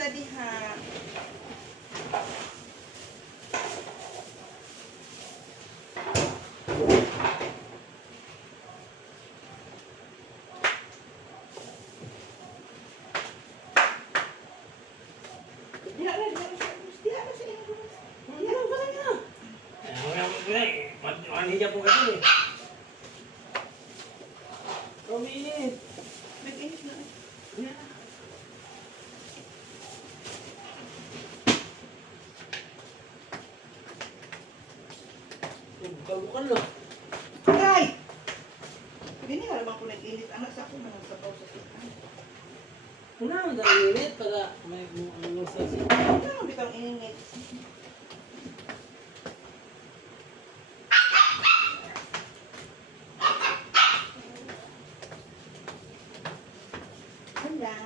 sa diha. Diha na sa inyo. Diha na sa inyo. Maniya po kasi eh. Umiinit. Nag-init na. Bukal-bukal no. Aray! Hindi nga naman ko nag-init. Anak sa ako manasabaw sa sikan. Una naman talagang init para may ano sa siya. Ano naman bitang init? Hala.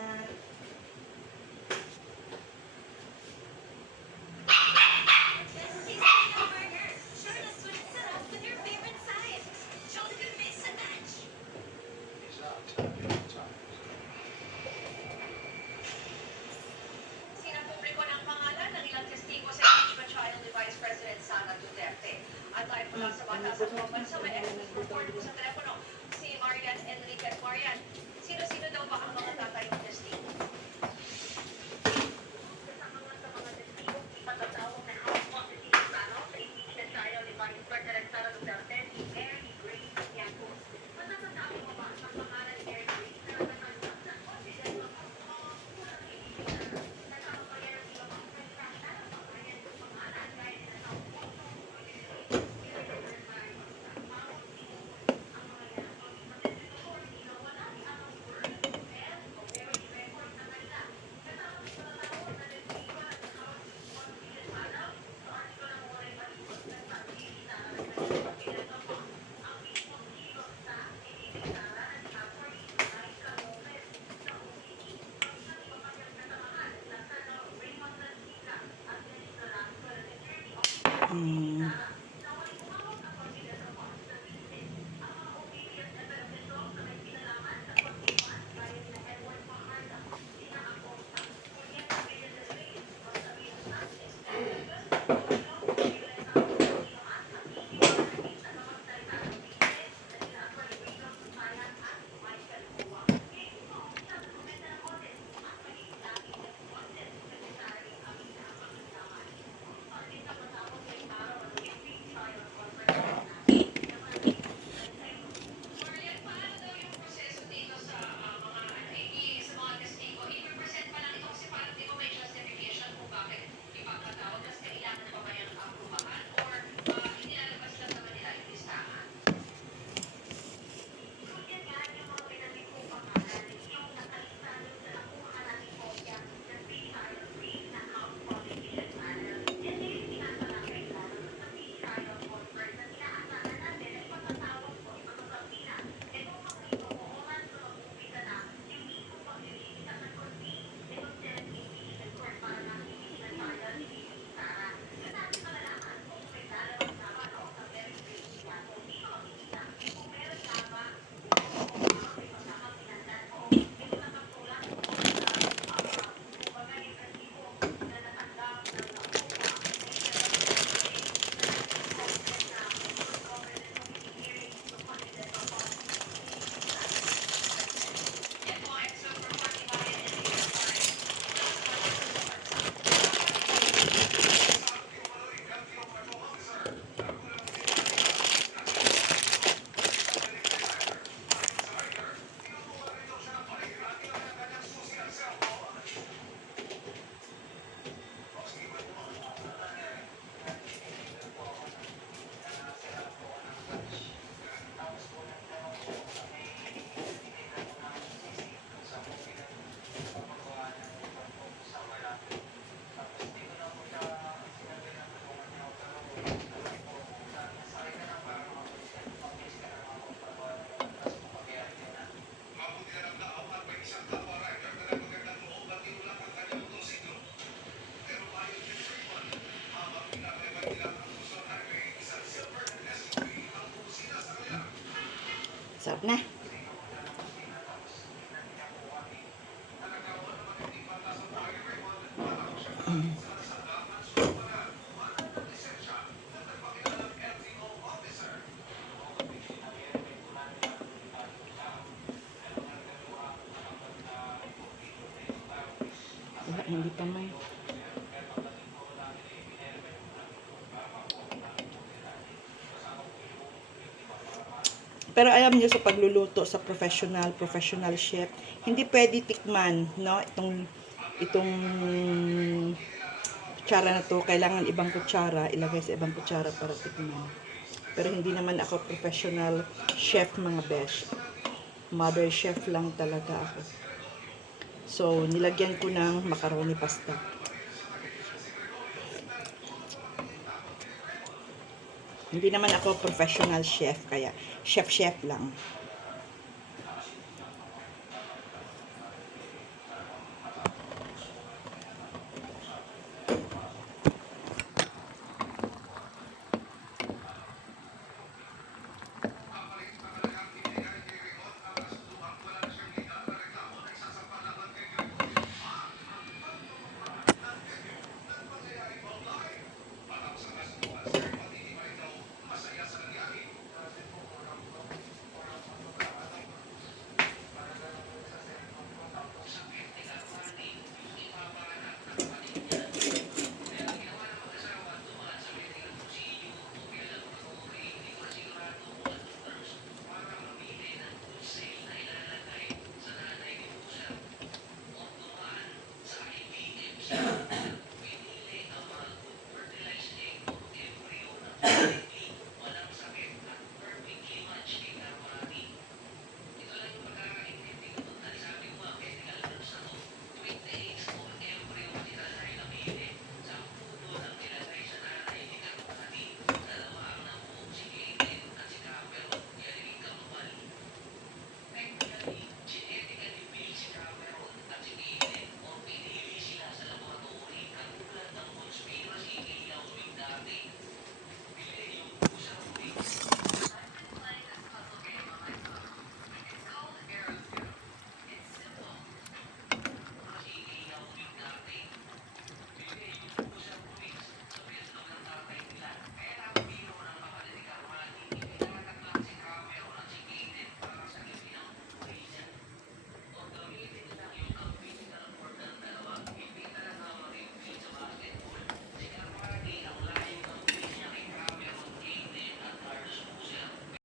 Sinapubliko ng pangalan ng ilang testigo sa impeachment trial ni Vice President Sara Duterte. At dahil mula sa batasan ng bansa, may exclusive report po sa telepono si Marian Enriquez. Marian, sino-sino daw ba ang mga tatayong testigo? Kasama nga sa mga testigo, ipatatawag na House Constitution Panel sa impeachment trial ni Vice President Sara Duterte, si Mary Grace Yancos. Masasasabi mo ba ang pangalan ni Mary Grace na natatanggap sa confidence of Hindi pa may. Pero alam niyo sa pagluluto sa professional chef, hindi pwede tikman, no? Itong kutsara na to, kailangan ibang kutsara, ilagay sa ibang kutsara para tikman. Pero hindi naman ako professional chef, mga besh. Mother chef lang talaga ako. So, nilagyan ko ng macaroni pasta. Hindi naman ako professional chef, kaya chef lang.